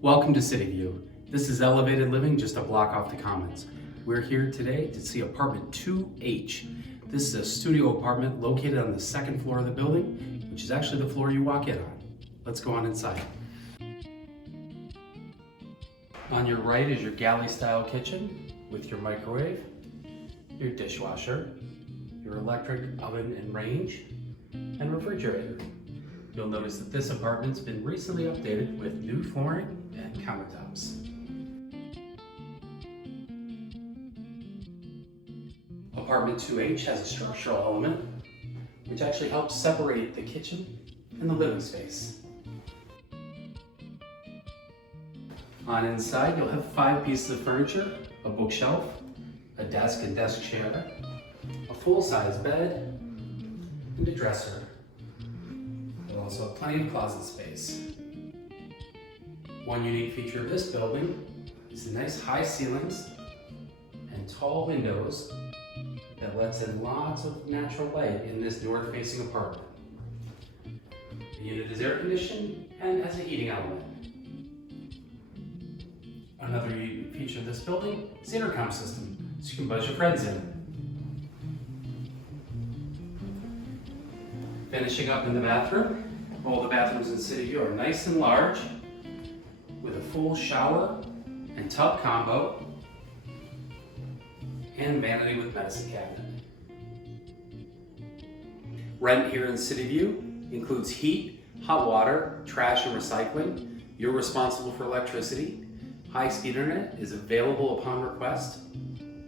Welcome to Cityview. This is elevated living just a block off the Commons. We're here today to see apartment 2H. This is a studio apartment located on the second floor of the building, which is actually the floor you walk in on. Let's go on inside. On your right is your galley style kitchen with your microwave, your dishwasher, your electric oven and range, and refrigerator. You'll notice that this apartment's been recently updated with new flooring and countertops. Apartment 2H has a structural element which actually helps separate the kitchen and the living space. On inside, you'll have 5 pieces of furniture, a bookshelf, a desk and desk chair, a full-size bed, and a dresser. You'll also have plenty of closet space. One unique feature of this building is the nice high ceilings and tall windows that lets in lots of natural light in this north-facing apartment. The unit is air conditioned and has a heating element. Another unique feature of this building is the intercom system, so you can buzz your friends in. Finishing up in the bathroom, all the bathrooms in Cityview are nice and large, with a full shower and tub combo, and vanity with medicine cabinet. Rent here in Cityview includes heat, hot water, trash and recycling. You're responsible for electricity. High-speed internet is available upon request.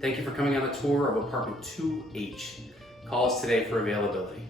Thank you for coming on a tour of apartment 2H. Call us today for availability.